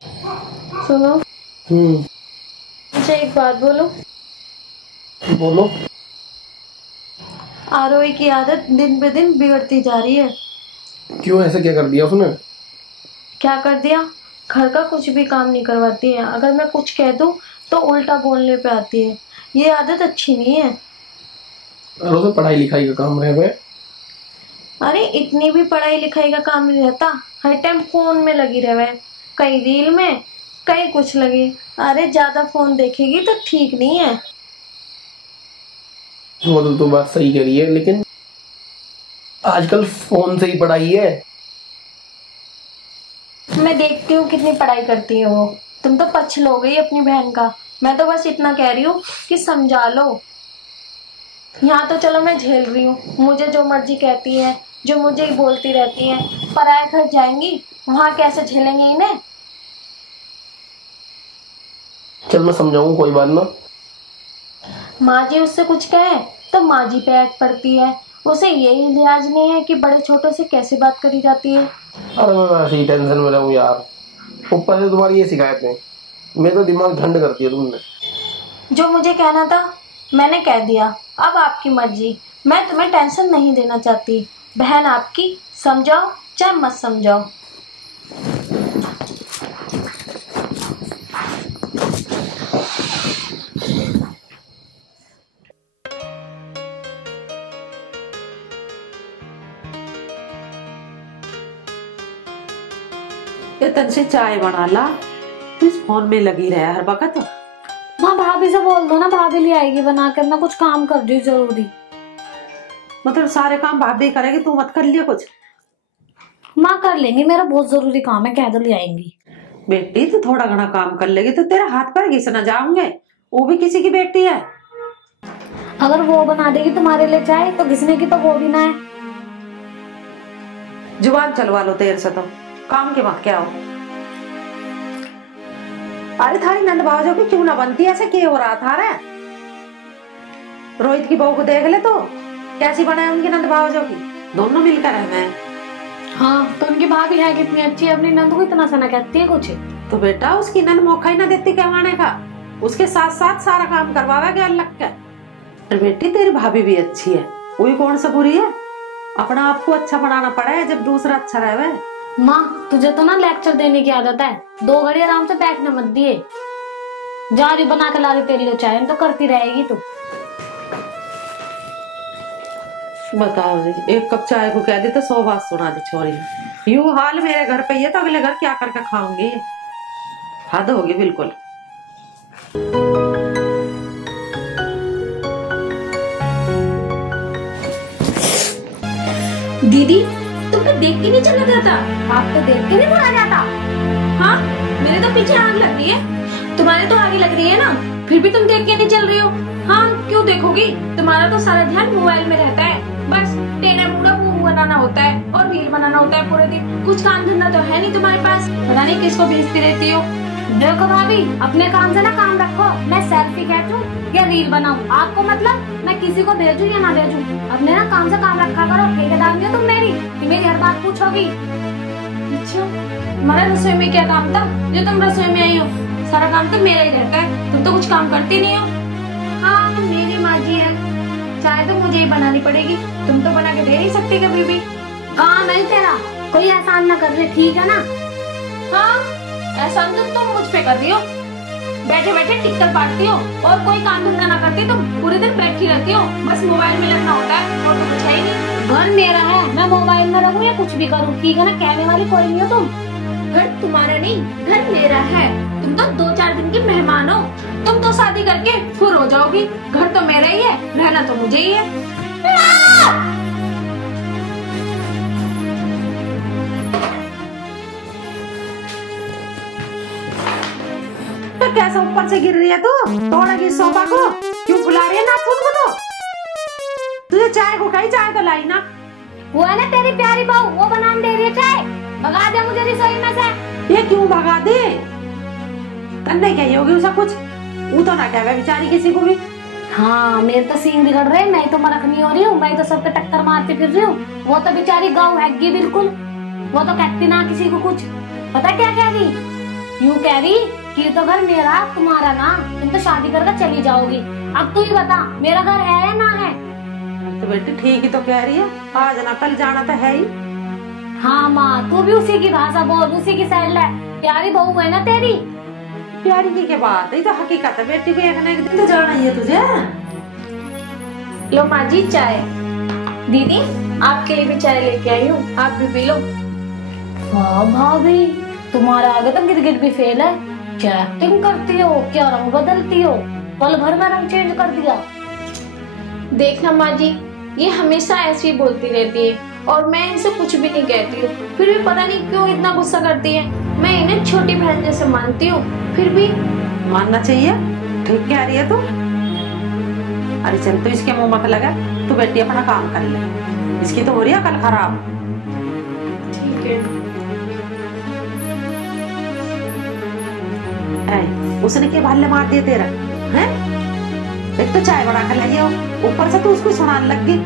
सुनो, हम्म। मुझे एक बात बोलो। बोलो। आरोही की आदत दिन पे दिन बिगड़ती जा रही है। क्यों, ऐसा क्या कर दिया उसने? क्या कर दिया? घर का कुछ भी काम नहीं करवाती है। अगर मैं कुछ कह दूं तो उल्टा बोलने पे आती है। ये आदत अच्छी नहीं है। और उसे पढ़ाई लिखाई का काम रहे हुए। अरे इतनी भी पढ़ाई लिखाई का काम नहीं रहता। हर टाइम फोन में लगी रहे। कहीं रील में, कहीं कुछ लगी। अरे ज्यादा फोन देखेगी तो ठीक नहीं है। वो तो बात सही कह रही है, लेकिन आजकल फोन से ही पढ़ाई है। मैं देखती हूँ कितनी पढ़ाई करती है वो। तुम तो पक्ष लो गई अपनी बहन का। मैं तो बस इतना कह रही हूँ कि समझा लो। यहाँ तो चलो मैं झेल रही हूँ, मुझे जो मर्जी कहती है, जो मुझे ही बोलती रहती है। पराए घर जाएंगी, वहां कैसे झेलेंगे इन्हें? चल मैं समझाऊं, कोई बात ना। माँ जी उससे कुछ कहे तो माँ जी पे ऐड पड़ती है। उसे यही लिहाज नहीं है कि बड़े छोटों से कैसे बात करी जाती है। अरे मैं वैसे ही टेंशन में रहूं यार। ऊपर से तुम्हारी ये शिकायतें, मेरा तो दिमाग ठंड कर दिया तुमने। जो मुझे कहना था मैंने कह दिया। अब आपकी मर्जी। मैं तुम्हें टेंशन नहीं देना चाहती। बहन आपकी, समझाओ चाहे मत समझाओ। ये तन से चाय बना ला। तू इस फोन में लगी रहा हर वक्त। माँ भाभी से बोल दो ना, भाभी ले आएगी बनाकर। मैं कुछ काम कर रही हूँ जरूरी। मतलब सारे काम भाभी करेगी, तू मत कर लिया कुछ? माँ कर लेंगी, मेरा बहुत जरूरी काम है, कह दो ले आएंगी। बेटी तो थोड़ा घना काम कर लेगी तो तेरे हाथ पर घिसना जाऊंगे। वो भी किसी की बेटी है। अगर वो बना देगी तुम्हारे लिए चाय तो घिसने की तो वो भी ना है। जुबान चलवा लो तेरे से तो। काम के वक्त क्या हो? अरे थारी नंद भावजो की क्यों ना बनती? ऐसे क्या हो रहा था रे? रोहित की बहू को देख ले तो कैसी बनाए उनकी नंद भावजो की। दोनों मिलकर है। हाँ तो उनकी भाभी है कितनी अच्छी है, अपनी नंद को इतना सा ना कहती है कुछ। तो बेटा उसकी नंद मौका ही ना देती कहवाने का। उसके साथ साथ सारा काम करवावे क्या अलग का। अरे बेटी तेरी भाभी भी अच्छी है, वही कौन सा बुरी है। अपना आपको अच्छा बनाना पड़ा है जब दूसरा अच्छा रहे। माँ तुझे तो ना लेक्चर देने की आदत है। 2 घड़ी आराम से बैठने मत दिए। जा रही बना के ला रही तेरे लिए चाय, तो करती रहेगी तू। बताओ जी, एक कप चाय को कह दी तो 100 बात सुना दी छोरी ने। यूं हाल मेरे घर पे ये तो अगले घर क्या करके खाऊंगी। हद होगी बिल्कुल। दीदी तुमको देख के नहीं चला जाता? आपको देख के नहीं बोला जाता? हाँ मेरे तो पीछे आग लग रही है। तुम्हारे तो आगे लग रही है ना, फिर भी तुम देख के नहीं चल रही हो। हाँ क्यों देखोगी? तुम्हारा तो सारा ध्यान मोबाइल में रहता है। बस टेढ़ा मुड़ा मुंह बनाना होता है और रील बनाना होता है पूरे दिन। कुछ काम धंधा तो है नहीं तुम्हारे पास। पता नहीं किसको भेजती रहती हो। देखो भाभी, अपने काम से ना काम रखो। मैं सेल्फी खींचूं या रील बनाऊं, आपको मतलब मैं किसी को भेजूं या ना भेजूं? अपने ना काम से काम रखा करो। ठेकेदार नहीं हो तुम मेरी कि मेरी हर बात पूछोगी। अच्छा तुम्हारा रसोई में क्या काम था जो तुम रसोई में आई हो? सारा काम तो मेरा ही रहता है, तुम तो कुछ काम करती नहीं हो। हाँ मेरी माँ जी है, चाय तो मुझे ही बनानी पड़ेगी। तुम तो बना के दे नहीं सकती कभी भी। काम है तेरा, कोई एहसान ना कर रहे, ठीक है ना? हाँ एहसान तो तुम मुझ पे कर रही हो। बैठे बैठे टिकटॉक पाटती हो और कोई काम धंधा ना करती। तुम पूरे दिन बैठी रहती हो, बस मोबाइल में लगना होता है और तो कुछ है ही नहीं। घर मेरा है, मैं मोबाइल में रहूं या कुछ भी करूं, ठीक है ना? कहने वाली कोई नहीं हो तुम। घर तुम्हारा नहीं, घर मेरा है। तुम तो 2-4 दिन की मेहमान हो। तुम तो शादी करके फुर हो जाओगी। घर तो मेरा ही है, रहना तो मुझे ही है। तो कैसे ऊपर से गिर रही है तू? तोड़ेगी सोफा को? क्यों बुला रही है नाखून को? तो तुझे चाय को कही, चाय तो लाई ना। वो है ना तेरी प्यारी बहू, वो बनाने दे रही है चाय। भगा दे मुझे रसोई में से। ये क्यों भगा दे? तन्ने क्या होगी उसे कुछ? वो तो ना कहे बेचारी किसी को भी। हाँ मेरे तो सीन बिगड़ रहे, मैं तो मरखनी हो रही हूँ, मैं तो सबके टक्कर मारती फिर रही हूँ। वो तो बेचारी गाँव हैगी बिल्कुल। वो तो कहती ना किसी को कुछ। पता क्या कह रही? यूं कह रही कि ये तो घर मेरा तुम्हारा ना, तुम तो शादी करके चली जाओगी। अब तू ही बता मेरा घर है या ना है? तो बेटी ठीक ही तो कह रही है, आज ना कल जाना तो है ही। हाँ माँ, तू भी उसी की भाषा बोल, उसी की शैल है। प्यारी बहू है ना तेरी। प्यारी की क्या बात है, ये तो हकीकत है बेटी को एक ना एक दिन तो जाना ही है तुझे। लो माँ जी चाय। दीदी आपके लिए भी चाय लेके आई हूँ, आप भी पी लो। वाह भाभी, तुम्हारे आगे तो गिरगिट भी फेल है। क्या एक्टिंग करती हो, क्या रंग बदलती हो, पल भर में रंग चेंज कर दिया। देखना माँ जी, ये हमेशा ऐसी बोलती रहती है और मैं इनसे कुछ भी नहीं कहती हूँ, फिर भी पता नहीं क्यों इतना गुस्सा करती है। मैं इन्हें छोटी बहन जैसे मानती हूँ, फिर भी मानना चाहिए। ठीक कह रही है तू। अरे चल तू इसके मुंह मत लगा, तू बेटी अपना काम कर ले, इसकी तो हो रही है कल खराब। ठीक है। उसने के भाले मार दिए तेरा हैं? एक तो चाय बना कर लाइए, ऊपर से तू उसको सुनाने लग गई।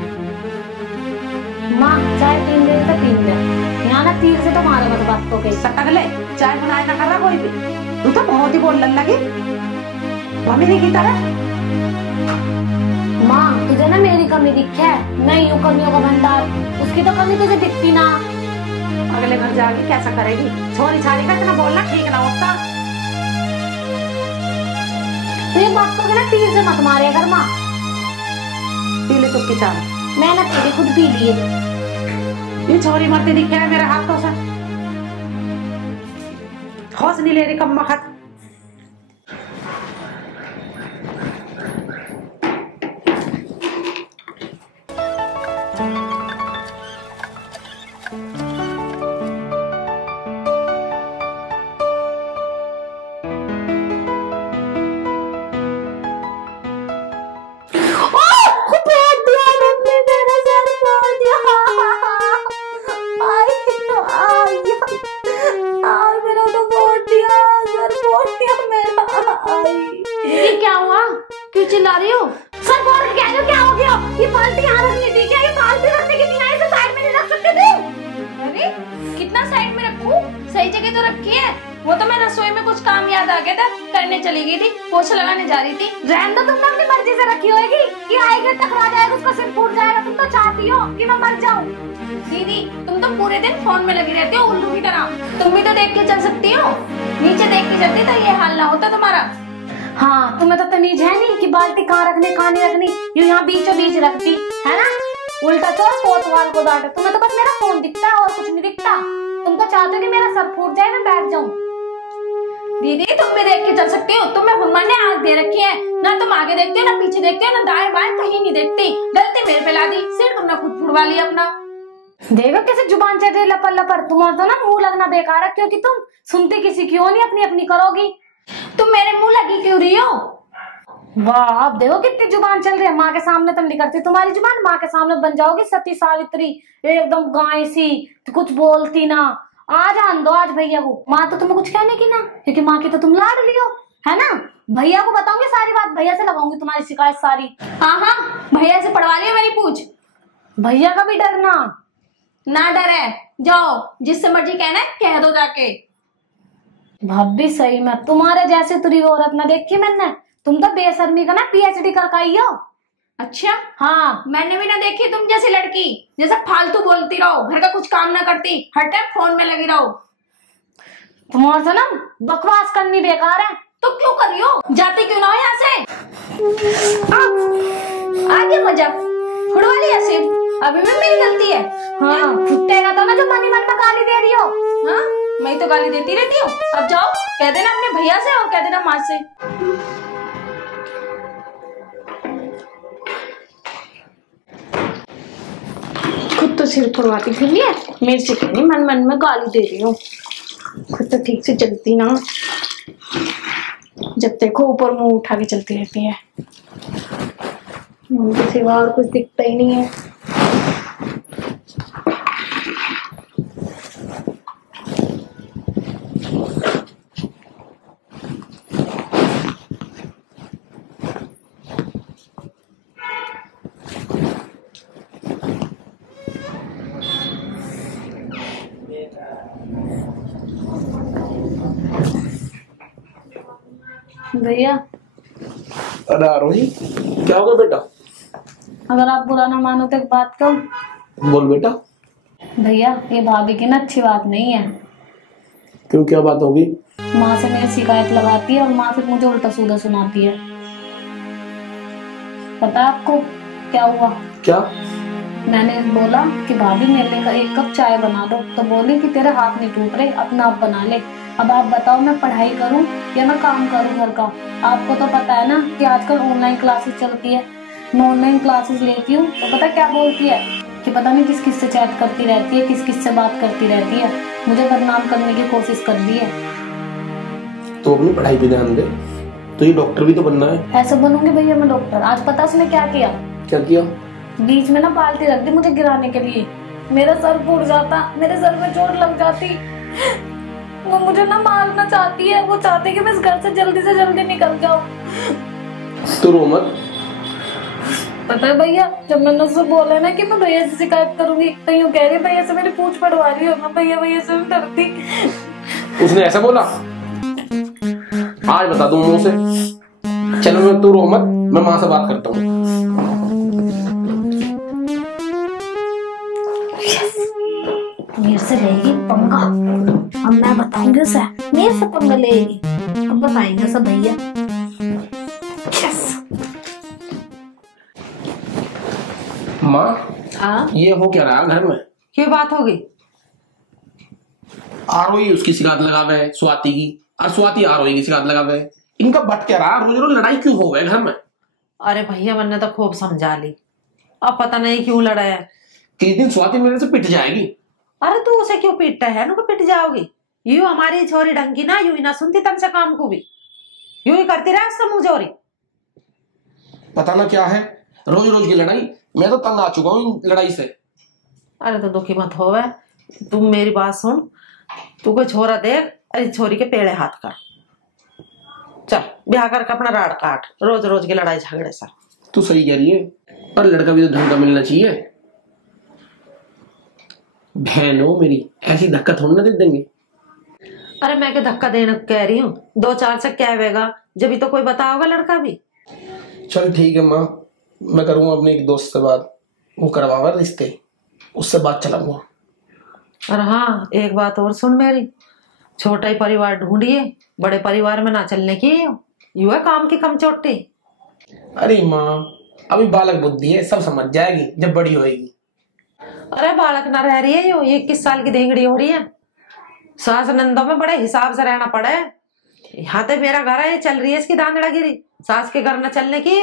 माँ चाय पीन दे तो पीन दे, यहाँ ना तीर से तो मारे मत बात को कहीं। सटक ले, चाय बनाए ना कर रहा कोई भी, तू तो बहुत ही बोलने लगी मम्मी की तरह। माँ तुझे ना मेरी कमी दिखी है, मैं यूं कमियों का भंडार, उसकी तो कमी तुझे दिखती ना। अगले घर जाके कैसा करेगी, छोरी छारी का इतना बोलना ठीक ना होता। तो ये बात को ना तीर से मत मारे कर माँ। पी ले चुपकी चाय, मैं ना तेरी खुद पी लिए। ये छोरी मरती दिखे है मेरे हाथों से, होश नहीं ले रही कम वक्त। क्या हुआ, क्यों चिल्ला रही हो? सर बोल के कह रही हो, क्या हो गया? ये बाल्टी यहाँ रखनी थी क्या? ये बाल्टी रखने की थी, इसे साइड में नहीं रख सकते थे? अरे कितना साइड में रखूं? सही जगह तो रखी है। वो तो मैं रसोई में कुछ काम याद आ गया था, करने चली गई थी, पोछा लगाने जा रही थी। रहने दो, तुमने अपनी मर्जी से रखी होगी कि आएगा टकरा जाएगा, उसका सिर फूट जाएगा। तुम तो चाहती हो कि मैं मर जाऊं। दीदी तुम तो पूरे दिन फोन में लगी रहती हो उल्लू की तरह, तुम भी तो देख के चल सकती हो। नीचे देख के चलती तो ये हाल ना होता तुम्हारा। हाँ तुम्हें तो तमीज है नहीं कि बाल्टी कहाँ रखनी कहाँ नहीं रखनी, ये यहाँ बीचों बीच रखती है ना। उल्टा चोर कोतवाल को डांटे। तुम्हें तो बस मेरा फोन दिखता है और कुछ नहीं दिखता। तुम तो चाहते हो कि मेरा सर फूट जाए, मैं बैठ जाऊं। दीदी तुम भी देख के चल सकती हो, तुम्हें हनुमान ने आग दे रखी है, ना तुम आगे देखते हो ना पीछे देखते हो, ना दाएं बाएं कहीं नहीं देखती। गलती मेरे पे ला दी, सिर तुमने खुद फुड़वा लिया अपना। देखो कैसे जुबान चढ़ रही लपर लपर। तुम्हारा तो ना मुंह लगना बेकार है, क्योंकि तुम सुनती किसी की हो नहीं, अपनी अपनी करोगी। तुम मेरे मुंह लगी क्यों रही हो? वाह अब देखो कितनी जुबान चल रही है। माँ के सामने तुम नहीं करती तुम्हारी जुबान, माँ के सामने बन जाओगी सती सावित्री, एकदम गाय सी, तो कुछ बोलती ना। आज आन दो आज भैया को, माँ तो तुम्हें कुछ कहने की ना, क्योंकि माँ की तो तुम लाड लियो है ना। भैया को बताऊंगी सारी बात, भैया से लगाऊंगी तुम्हारी शिकायत सारी। हाँ हाँ भैया से पढ़वा लियो मेरी पूछ। भैया का भी डरना ना डर है, जाओ जिससे मर्जी कहना है कह दो जाके। भाभी सही में तुम्हारे जैसे तुरी औरत ना देखी मैंने। तुम तो बेशर्मी का ना पीएचडी करके आई हो। अच्छा हाँ मैंने भी ना देखी तुम जैसी लड़की, जैसे फालतू बोलती रहो, घर का कुछ काम ना करती, हर टाइम फोन में लगी रहो। तुम्हारे से ना बकवास करनी बेकार है। तो क्यों कर रही हो, जाती क्यों ना हो यहाँ से? आगे मजाक फुड़वा लिया सिर्फ, अभी में मेरी गलती है। हाँ फुटेगा तो ना जो मनी मन में गाली दे रही हो। हाँ मैं तो गाली देती रहती हूँ। अब जाओ कह देना अपने भैया से और कह देना माँ से। खुद तो सिर फुड़वाती फिर है, मेरे से कहनी मन मन में गाली दे रही हूँ। खुद तो ठीक से चलती ना, जब देखो ऊपर मुंह उठा के चलती रहती है। मुंह के सिवा और कुछ दिखता ही नहीं है। भैया अरे आरोही, क्या हो गया बेटा? अगर आप बुरा ना मानो तो एक बात कहूं। बोल बेटा। भैया ये भाभी की ना अच्छी बात नहीं है। क्यों, क्या बात होगी? माँ से मेरी शिकायत लगाती है और माँ फिर मुझे उल्टा सीधा सुनाती है। पता है आपको क्या हुआ? क्या? मैंने बोला कि भाभी मेरे लिए एक कप चाय बना दो, तो बोली कि तेरे हाथ नहीं टूट रहे, अपना आप बना ले। अब आप बताओ मैं पढ़ाई करूं या मैं काम करूं घर का? आपको तो पता है ना कि आजकल ऑनलाइन क्लासेस चलती है। मैं ऑनलाइन क्लासेस लेती हूँ तो पता क्या बोलती है कि पता नहीं किस किस से चैट करती रहती है, किस किस से बात करती रहती है। मुझे बदनाम करने की कोशिश कर दी है। तो अपनी पढ़ाई पे ध्यान दे, तो ये डॉक्टर भी तो बनना है। ऐसे बनूंगी भैया मैं डॉक्टर? आज पता उसने क्या किया? क्या किया? बीच में ना बाल्टी रख दी मुझे गिराने के लिए। मेरा सर फूट जाता, मेरे सर में चोट लग जाती। वो मुझे ना मारना चाहती है, वो चाहती है कि मैं इस घर से जल्दी निकल जाऊं। तो रो मत। पता है भैया, जब मैंने उससे बोला ना कि मैं भैया से शिकायत करूंगी, तो यूं कह रही है भैया से मेरी पूछ पड़वा रही हो। मैं भैया से डरती। उसने ऐसा बोला? आज बता दूं मुंह से। चलो मैं, तू रो मत, मैं माँ से बात करता हूँ। मेरे से लेगी पंगा, अब मैं बताऊंगी उसे। मेरे से पंगा लेगी, अब बताएंगे सब भैया। माँ, हाँ, ये हो क्या रहा है घर में? क्या बात होगी? आरोही उसकी शिकायत लगावे है स्वाति की, और स्वाति आरोही की शिकायत लगावे है। इनका बट क्या रहा? रोज रोज लड़ाई क्यों हो गए घर में? अरे भैया मैंने तो खूब समझा ली, अब पता नहीं क्यों लड़ा है। किस दिन स्वाति मेरे से पिट जाएगी। अरे तू उसे क्यों पीटता है? नुको पिट जाओगी। यूं हमारी छोरी ढंग की ना, यूं ही ना सुनती तुमसे काम को भी, यूं ही करती रहे उससे मुंह जोरी। पता ना क्या है, रोज रोज की लड़ाई। मैं तो तंग आ चुका हूँ इन लड़ाई से। अरे तो दुखी मत होवे, तुम मेरी बात सुन। तू कोई छोरा देख, अरे छोरी के पेड़े हाथ कर। चल ब्याह करके अपना राड काट, रोज रोज की लड़ाई झगड़े से। तू सही कह रही है, पर लड़का भी तो ढंग का मिलना चाहिए। बहन हो मेरी, ऐसी धक्का थोड़ी ना दे देंगे। अरे मैं क्या धक्का देने कह रही हूँ, 2-4 से क्या होगा, जब भी तो कोई बताओगा लड़का भी। चल ठीक है माँ, मैं करूंगा अपने एक दोस्त से बात, वो करवावा रिश्ते, उससे बात चलाऊंगा। और हाँ एक बात और सुन मेरी, छोटा ही परिवार ढूंढिए, बड़े परिवार में ना चलने की। यू है काम की कम चोटी। अरे माँ, अभी बालक बुद्धि है, सब समझ जाएगी जब बड़ी होएगी। अरे बालक ना रह रही है, यो 21 साल की धेंगड़ी हो रही है। सास नंदों में बड़े हिसाब से रहना पड़े। यहाँ तो मेरा घर है, चल रही है इसकी दांदड़ागिरी, सास के घर न चलने की।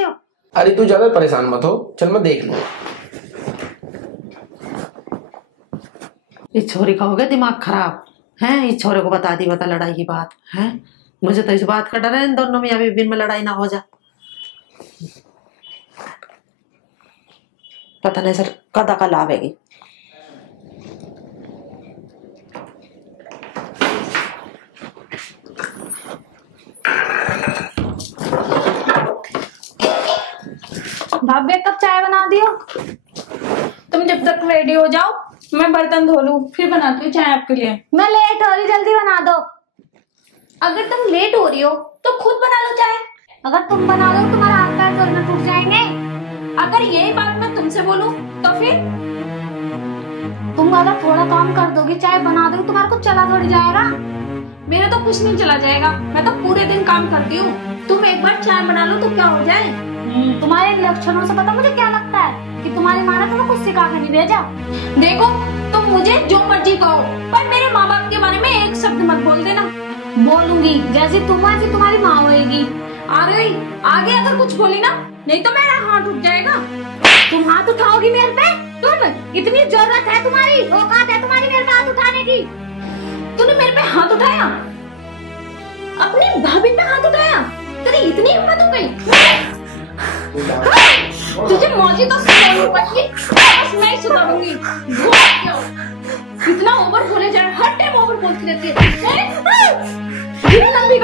अरे तू ज्यादा परेशान मत हो, चल मैं देख लूंगा। इस छोरी का हो गया दिमाग खराब है, इस छोरे को बता दी बता लड़ाई की बात है। मुझे तो इस बात का डर है इन दोनों में अभी बिन में लड़ाई ना हो जाए। पता नहीं सर कदा कल आवेगी। भाभी एक कप चाय बना दियो। तुम जब तक रेडी हो जाओ मैं बर्तन धो लूं, फिर बनाती हूँ चाय आपके लिए। मैं लेट हो रही, जल्दी बना दो। अगर तुम लेट हो रही हो तो खुद बना लो चाय। अगर तुम बना दो तुम्हारा हाथ पैर जोर में टूट जाएंगे। अगर यही बात मैं तुमसे बोलूं तो फिर? तुम अगर थोड़ा काम कर दोगी, चाय बना दोगी, तुम्हारा कुछ चला थोड़ी जाएगा। मेरा तो कुछ नहीं चला जाएगा, मैं तो पूरे दिन काम करती हूँ। तुम एक बार चाय बना लो तो क्या हो जाए। तुम्हारे लक्षणों से पता मुझे क्या लगता है कि तुम्हारी माँ ने तुम्हें कुछ सिखा कर नहीं भेजा। देखो तुम मुझे जो मर्जी कहो, पर मेरे माँ बाप के बारे में एक शब्द मत बोल देना। बोलूंगी, जैसी तुम हो ऐसी तुम्हारी माँ होएगी। आगे अगर कुछ बोली ना, नहीं तो मेरा हाथ उठ जाएगा। तुम हाथ उठाओगी मेरे पे? तुम इतनी जरूरत है तुम्हारी, औकात है तुम्हारी मेरे पे हाथ उठाने की? तूने मेरे पे हाथ उठाया, अपनी भाभी पे हाथ उठाया, तेरी इतनी हिम्मत हो गई? तुझे मौजी तो पड़ेगी, बस मैं ही सुधारूंगी। कितना ओवर बोले जाए, हर टाइम ओवर बोलती रहती है। लंबी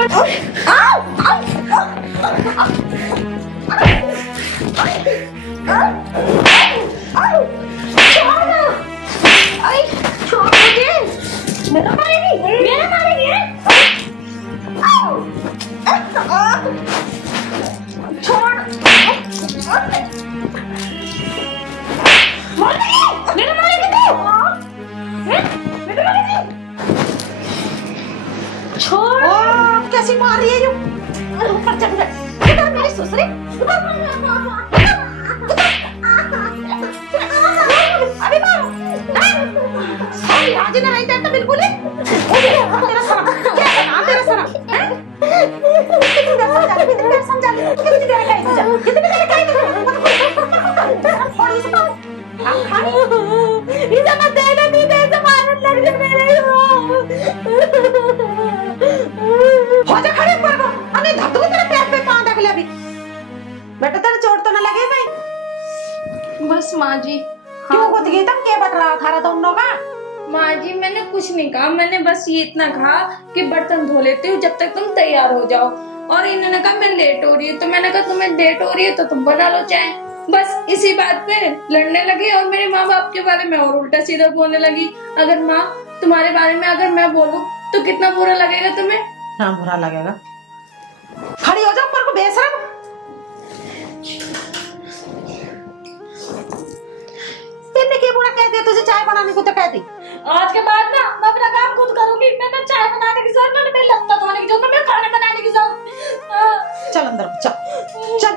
छोड़ मुझे, मेरा मारेगी। छोड़। मेरे मारेगी तू? मेरे मारेगी? छोड़। कैसी मार रही है ये? ऊपर चढ़ गए। इधर मेरी ससुरी। अभी मारो। सॉरी आज ना नहीं तो बिल्कुल ही। तेरा सर। क्या है? तेरा सर। कितनी देर समझा ले? कितनी देर का इंतजार? कितनी देर का इंतजार? थोड़ी सी बात। खानी। इसे मत देना तू दे से मारने लग जा मेरे हो जा खड़े पर को अने धत्तू तेरे पैर पे पांव रख ले अभी बेटा तेरे चोट तो ना लगे भाई बस माँ जी। क्यों खुद गई तब क्या बट रहा था दोनों का माँ जी मैंने कुछ नहीं कहा, मैंने बस ये इतना कहा कि बर्तन धो लेती हूँ जब तक तुम तैयार हो जाओ। और इन्होंने कहा मैं लेट हो रही हूँ, तो मैंने कहा तुम्हें लेट हो रही है तो तुम बना लो चाय। बस इसी बात पे लड़ने लगी और मेरे माँ बाप के बारे में और उल्टा सीधा बोलने लगी। अगर माँ तुम्हारे बारे में अगर मैं बोलूँ तो कितना बुरा लगेगा तुम्हें? हाँ बुरा लगेगा। खड़ी हो जा ऊपर को बेशरम। तेने क्या बुरा कह दिया? तुझे चाय बनाने को तो कहती। आज के बाद ना मैं अपना काम खुद करूंगी। मैं ना चाय बनाने की जरूरत नहीं, मेरी लत्ता धोने की जरूरत, मैं खाना बनाने की जरूरत। चल अंदर चल चल।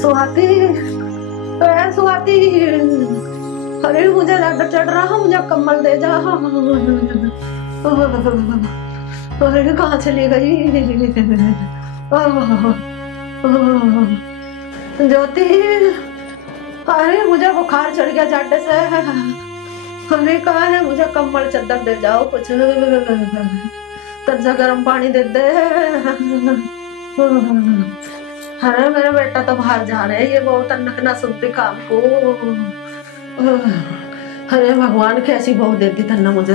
स्वाति स्वाति अरे मुझे दर्द चढ़ रहा, मुझे कंबल दे जा। अरे कहाँ चली गई ज्योति? अरे मुझे बुखार चढ़ गया झट से। अरे कहाँ है? मुझे कंबल चादर दे जाओ, कुछ तंजा गर्म पानी दे दे। अरे मेरा बेटा तो बाहर जा रहे हैं, ये बहुत अन्नक ना सुनती काम को। अरे भगवान कैसी बहू देती तन्ना मुझे।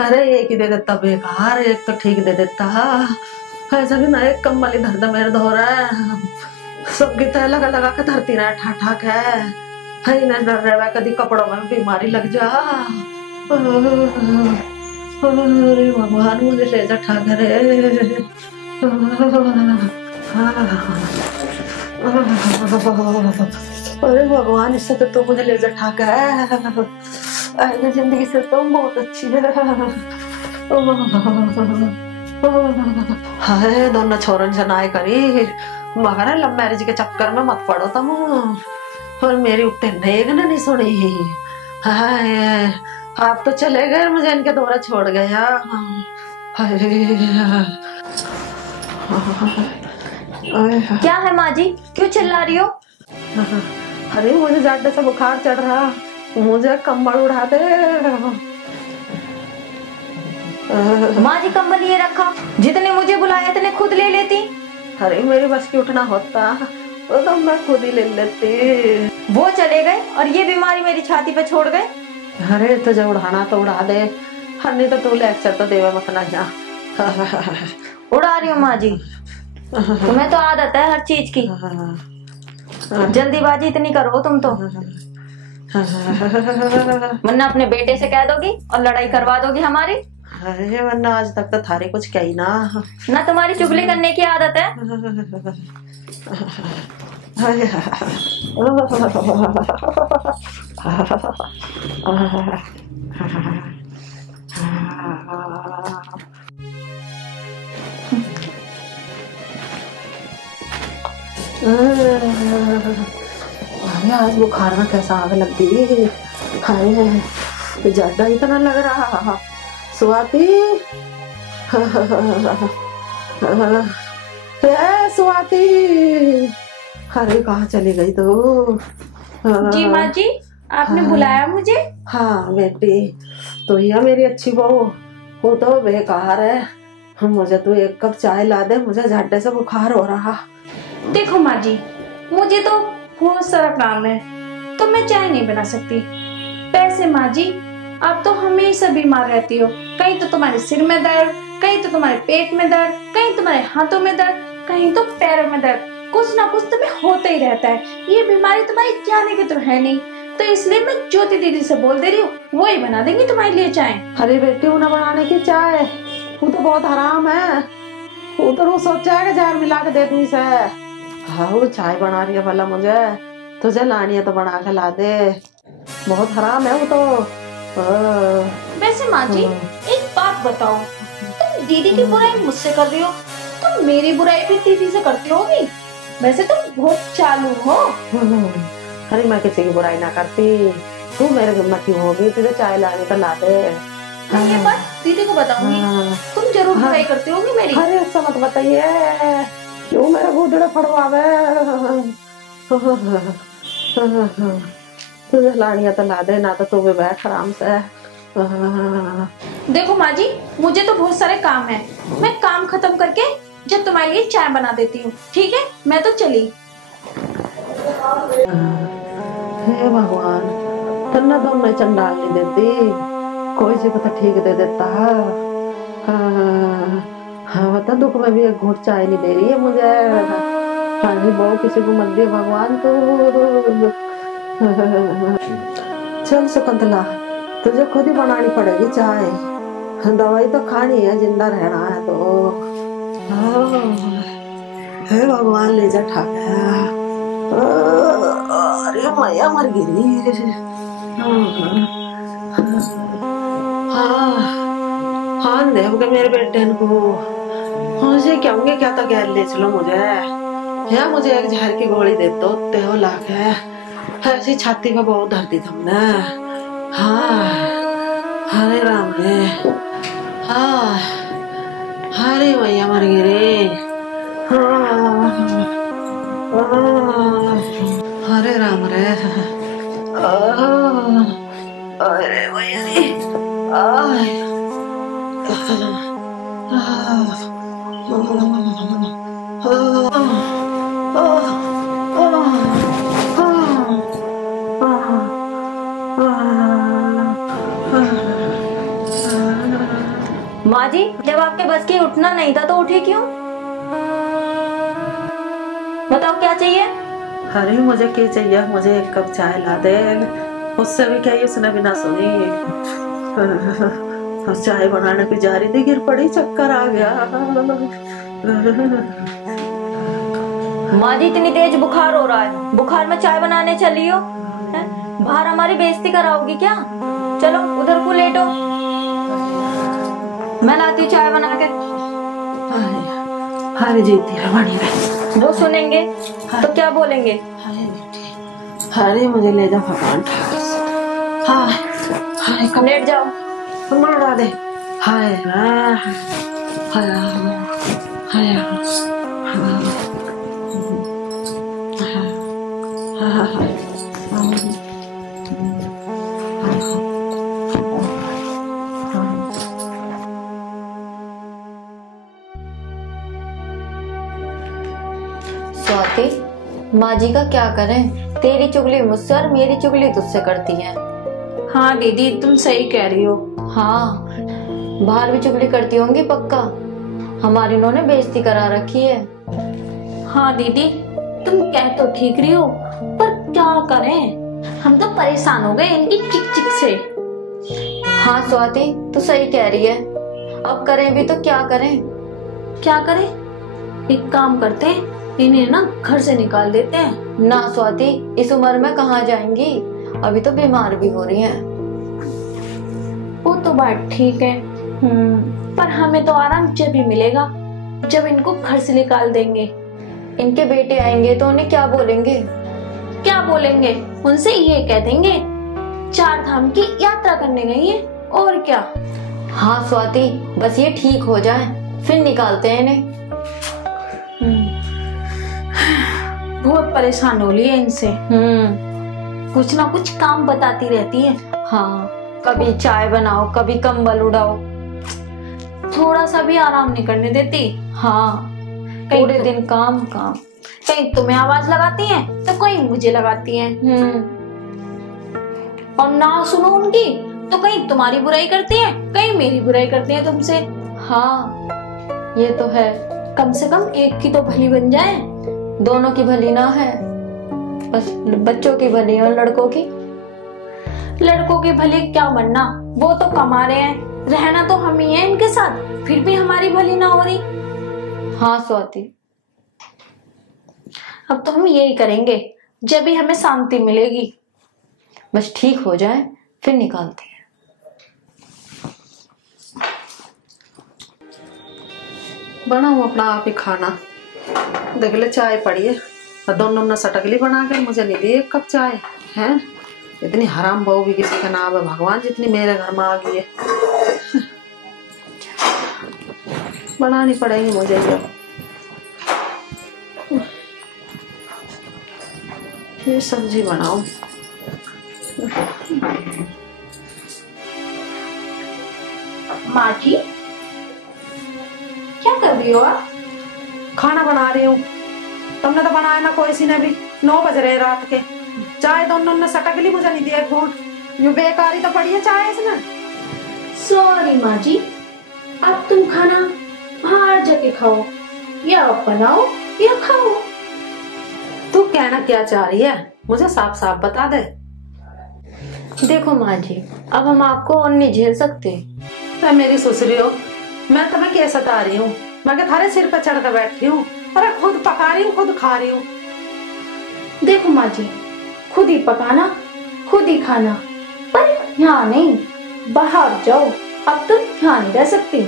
अरे एक ही दे देता बेकार, एक तो ठीक दे देता। ऐसा भी ना एक कंबल इधर दे मेरे धो रहा है, सबकी तय लगा लगा के धरती रहा ठा ठा के। है ना डर रहा कभी कपड़ों में बीमारी लग जा। अरे भगवान मुझे ले जा ठा करे। अरे भगवान इससे तो तू मुझे ले जा ठा के। ऐसे जिंदगी से तो बहुत अच्छी है। हाय दोनों छोरन से नाय करी, मगर लव मैरिज के चक्कर में मत पड़ो तुम। और मेरी उतने नेक नहीं सुनी। हाय आप तो चले गए, मुझे इनके दौरा छोड़ गया। क्या है माँ जी, क्यों चिल्ला रही हो? अरे मुझे ज्यादा से बुखार चढ़ रहा, मुझे कंबल उड़ा दे। माँ जी कंबल ये रखा, जितने मुझे बुलाया इतने खुद ले लेती। अरे मेरी बस की उठना होता वो तो मैं खुद ही ले लेती। वो चले गए और ये बीमारी मेरी छाती पे छोड़ गए। अरे तुझे उड़ाना तो उड़ा दे, नहीं तो तू लेक्चर तो देवा मत ना जा। उड़ा रही हूँ माँ जी, तुम्हें तो आदत है हर चीज की। जल्दीबाजी इतनी करो तुम तो, वरना अपने बेटे से कह दोगी और लड़ाई करवा दोगी हमारी। अरे वरना आज तक तो थारे कुछ कही ना तुम्हारी चुगली करने की आदत है। अरे आज बुखार में कैसा आग लग गई। हाय ज्यादा इतना लग रहा। स्वाति स्वाति अरे कहाँ चली गई तू? जी माँ जी आपने बुलाया मुझे? हाँ बेटी, तो यह मेरी अच्छी बहू वो तो बेकार है। मुझे तू एक कप चाय ला दे, मुझे झट्टे से बुखार हो रहा। देखो माँ जी, मुझे तो बहुत सारा काम है तो मैं चाय नहीं बना सकती। वैसे माँ जी आप तो हमेशा बीमार रहती हो, कहीं तो तुम्हारे सिर में दर्द, कहीं तो तुम्हारे पेट में दर्द, कहीं तुम्हारे हाथों में दर्द, कहीं तो पैरों में दर्द, कुछ ना कुछ तुम्हें होता ही रहता है। ये बीमारी तुम्हारी जाने की तो है नहीं, तो इसलिए मैं ज्योति दीदी से बोल दे रही हूँ, वो ही बना देंगी तुम्हारे लिए चाय। अरे बेटी उन्हें बनाने की चाय वो तो बहुत हराम है। वो तो सोचा है कि जहर मिला के दे दूं इसे। हाँ वो चाय बना रही है भला मुझे, तुझे लानी है तो बना के ला दे। बहुत हराम है वो तो। वैसे माँ जी एक बात बताओ, तुम दीदी की बुराई मुझसे कर रही हो, तुम मेरी बुराई भी दीदी से करती होगी। वैसे तुम बहुत चालू हो। अरे मैं किसी की बुराई ना करती, तू मेरे गुम्मा क्यों होगी, तुझे चाय लाने तो ला दे। मैं ये बात दीदी को बताऊंगी, तुम जरूर बुराई करती होगी मेरी। अरे ऐसा मत बताइए, क्यों मेरे गुदड़े फड़वावे। तुझे लानी है तो ला दे, ना तो तू भी बैठ आराम से। देखो माँ जी, मुझे तो बहुत सारे काम है, मैं काम खत्म करके जब तुम्हारे लिए चाय बना देती हूँ, ठीक है? मैं तो चली। हे भगवान, तन्ना तो मैं चंडाल नहीं देती, कोई सी पता ठीक दे देता। हाँ बता, दुख में भी एक घूंट चाय नहीं दे रही है मुझे। हाँ जी बहु किसी को मत दे भगवान तू। चल शकुंतला, तुझे खुद ही बनानी पड़ेगी चाय, दवाई तो खानी है, जिंदा रहना है तो। हे भगवान ले जा ठाक। अरे मैया मर गिरी। हाँ देव के मेरे बेटे को मुझे क्या होंगे, क्या तो गैर ले चलो मुझे, या मुझे एक जहर की गोली दे दो ते हो ला के, ऐसी छाती में बहुत दर्द थी तुमने। हाँ हरे राम रे, हाँ हरे मैया मर गिरी। हरे राम रे, अरे भैया रे, माँ जी जब आपके बस की उठना नहीं था तो उठी क्यों? बताओ क्या चाहिए? अरे मुझे क्या चाहिए, मुझे एक कप चाय ला दे। उससे भी क्या उसने भी ना सुनी, चाय बनाने की जा रही थी, गिर पड़ी, चक्कर आ गया। माँ जी इतनी तेज बुखार हो रहा है, बुखार में चाय बनाने चली हो? बाहर हमारी बेइज्जती कराओगी क्या? चलो उधर को लेटो, मैं लाती हूँ चाय बना के। अरे जीती रवानी में वो सुनेंगे तो क्या बोलेंगे? अरे मुझे ले जा भगवान। हाँ अरे लेट जाओ, मारा दे। हाय हाय हाय हाय स्वाति, माँ जी का क्या करें, तेरी चुगली मुझसे और मेरी चुगली तुझसे करती है। हाँ दीदी तुम सही कह रही हो। हाँ बाहर भी चुगली करती होंगी पक्का, हमारी इन्होंने बेइज्जती करा रखी है। हाँ दीदी तुम कह तो ठीक रही हो, पर क्या करें, हम तो परेशान हो गए इनकी चिक चिक से। हाँ स्वाति तू सही कह रही है, अब करें भी तो क्या करें? क्या करें? एक काम करते हैं, इन्हें ना घर से निकाल देते हैं। ना स्वाति, इस उम्र में कहाँ जाएंगी, अभी तो बीमार भी हो रही हैं। वो तो बात ठीक है, पर हमें तो आराम जब भी मिलेगा जब इनको घर से निकाल देंगे। इनके बेटे आएंगे तो उन्हें क्या बोलेंगे? क्या बोलेंगे, उनसे ये कह देंगे 4 धाम की यात्रा करने गई है, और क्या। हाँ स्वाति बस ये ठीक हो जाए फिर निकालते हैं इन्हें। बहुत परेशान हो लिए इनसे, कुछ ना कुछ काम बताती रहती है। हाँ कभी चाय बनाओ, कभी कंबल उड़ाओ, थोड़ा सा भी आराम नहीं करने देती। हाँ पूरे दिन काम काम, कहीं तुम्हें आवाज लगाती हैं तो कहीं मुझे लगाती हैं। और ना सुनो उनकी तो कहीं तुम्हारी बुराई करती हैं, कहीं मेरी बुराई करती हैं तुमसे। हाँ ये तो है। कम से कम एक की तो भली बन जाए। दोनों की भली ना है, बस बच्चों की भली और लड़कों की। लड़कों की भली क्या बनना, वो तो कमा रहे हैं, रहना तो हम ही है इनके साथ, फिर भी हमारी भली ना हो रही। हाँ स्वाति, अब तो हम यही करेंगे जब भी हमें शांति मिलेगी। बस ठीक हो जाए फिर निकालते हैं। बनाऊं अपना आप ही खाना। देख ले चाय पड़ी है और दोनों ने सटकली बना कर मुझे नहीं दी एक कप चाय है। इतनी हराम बहू भी किसी का नाम है भगवान जितनी मेरे घर में आ गई है। बनानी पड़ेगी मुझे ये सब्जी बनाऊं। माँ जी क्या कर रही हो आप? खाना बना रही हूँ। तुमने तो बनाया ना कोई सी ने भी। 9 बज रहे रात के। चाय दोनों ने सटक ली मुझे नहीं दिया एक घूंट। यूं बेकारी तो पड़ी है चाय इसमें। सॉरी माँ जी, अब तुम खाना बाहर जाके खाओ, या आप बनाओ या खाओ। तू कहना क्या चाह रही है मुझे साफ साफ बता दे। देखो माँ जी, अब हम आपको और नहीं झेल सकते। मैं मेरी ससुरी हो, मैं तुम्हें कैसे बता रही हूँ। मैं क्या थारे सिर पे चढ़ कर बैठी हूँ। अरे खुद पका रही हूँ खुद खा रही हूँ। देखो माँ जी, खुद ही पकाना खुद ही खाना, पर यहाँ नहीं, बाहर जाओ। अब तुम यहाँ नहीं रह सकती।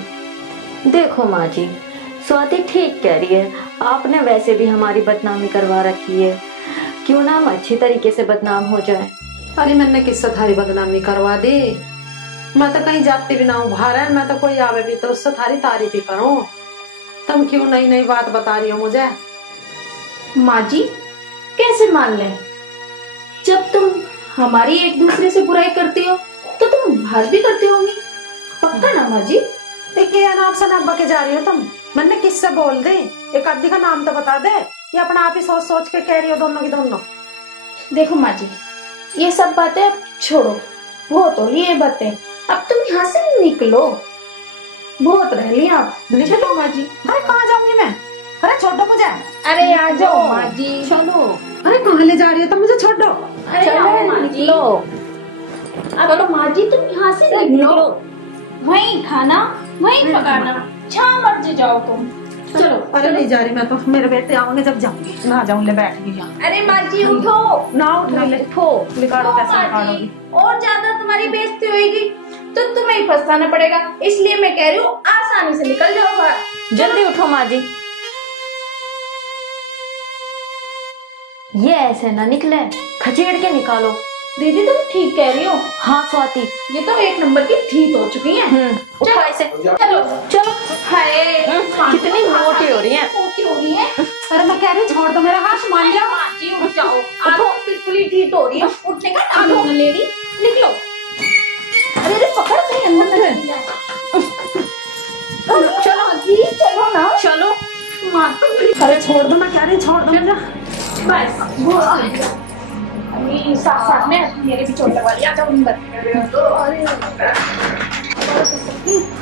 देखो माँ जी, स्वाति ठीक कह रही है। आपने वैसे भी हमारी बदनामी करवा रखी है, क्यों ना हम अच्छी तरीके से बदनाम हो जाए। अरे मैंने किससे थारी बदनामी करवा दी। मैं तो कहीं जाती भी ना हूँ बाहर। मैं तो कोई आवे भी तो उससे थारी तारीफ ही करूँ। तुम क्यों नई नई बात बता रही हो मुझे। माँ जी कैसे मान लें, जब तुम हमारी एक दूसरे से बुराई करती हो तो तुम बाहर भी करती होगी, पक्का ना माँ जी? एक नाम से नब्बा के जा रही हो तुम। मैंने किससे बोल दी, एक आदमी का नाम तो बता दे। ये अपना आप ही सोच सोच के कह रही हो दोनों की दोनों। देखो माँ जी, ये सब बातें अब छोड़ो, बहुत हो ली ये बातें। अब तुम यहाँ से निकलो, बहुत रह लिया आप। चलो माँ जी। अरे कहाँ जाऊंगी मैं। अरे छोड़ दो मुझे। अरे आ जाओ माँ जी। चलो। अरे कहाँ ले जा रही हो तुम मुझे छोड़ दो। अरे आओ माँ जी। अब माँ जी तुम यहाँ से निकलो, वहीं खाना वहीं पकाना, जहाँ मर्जी जाओ तुम। चलो। अरे नहीं जा रही मैं तो, मेरे बेटे आऊंगे जब जाऊंगी। ना जाऊं ले बैठ गई यहाँ। अरे माँ जी उठो ना उठ ले उठो। निकालो कैसे निकालोगी। और ज्यादा तुम्हारी बेइज्जती होगी तो तुम्हें ही फंसाना पड़ेगा, इसलिए मैं कह रही हूँ आसानी से निकल जाओ बाहर। जल्दी उठो माँ जी। ये ऐसे ना निकले, खचेड़ के निकालो। दीदी तुम ठीक कह रही हो। हाँ स्वाति, ये तो 1 नंबर की ठीक हो चुकी है। उठा इसे। चलो चलो। हाय कितनी मोटी हो रही है। मोटी हो रही है। अरे मैं कह रही हूँ छोड़ दो मेरा हाथ मान जाओ। माँ जी उठ जाओ। उठो, बिल्कुल ही ठीक हो रही है, उठने का नाम नहीं ले रही। निकलो। अरे अरे पकड़ नहीं अंदर। चलो जी चलो ना। चलो। अरे छोड़ दो, मैं कह रही छोड़ दो मुझे। बस साथ साथ में मेरे भी चोट लगवा लिया। अंदर।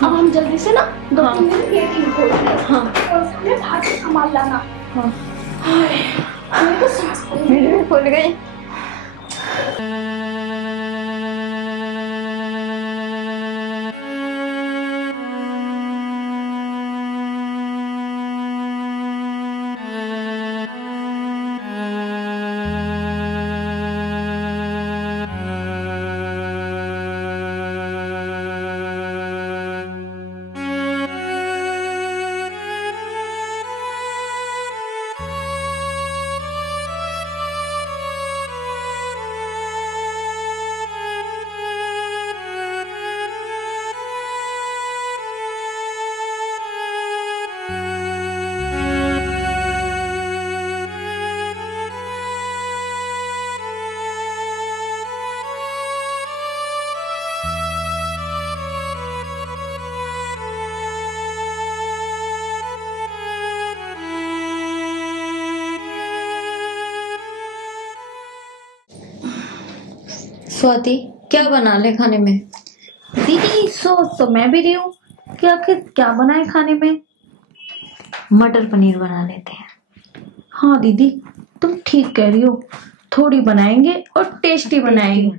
अब हम जल्दी से ना 2-3 दिन गेट ही खोलेंगे। हाँ। और सामने बाहर से सामान लाना। हाँ। मेरे को सांस फूल गई। स्वाति क्या बना ले खाने में? दीदी सोच तो मैं भी रही हूँ, कि आखिर क्या बनाए खाने में। मटर पनीर बना लेते हैं। हाँ दीदी, तुम ठीक कह रही हो, थोड़ी बनाएंगे और टेस्टी बनाएंगे।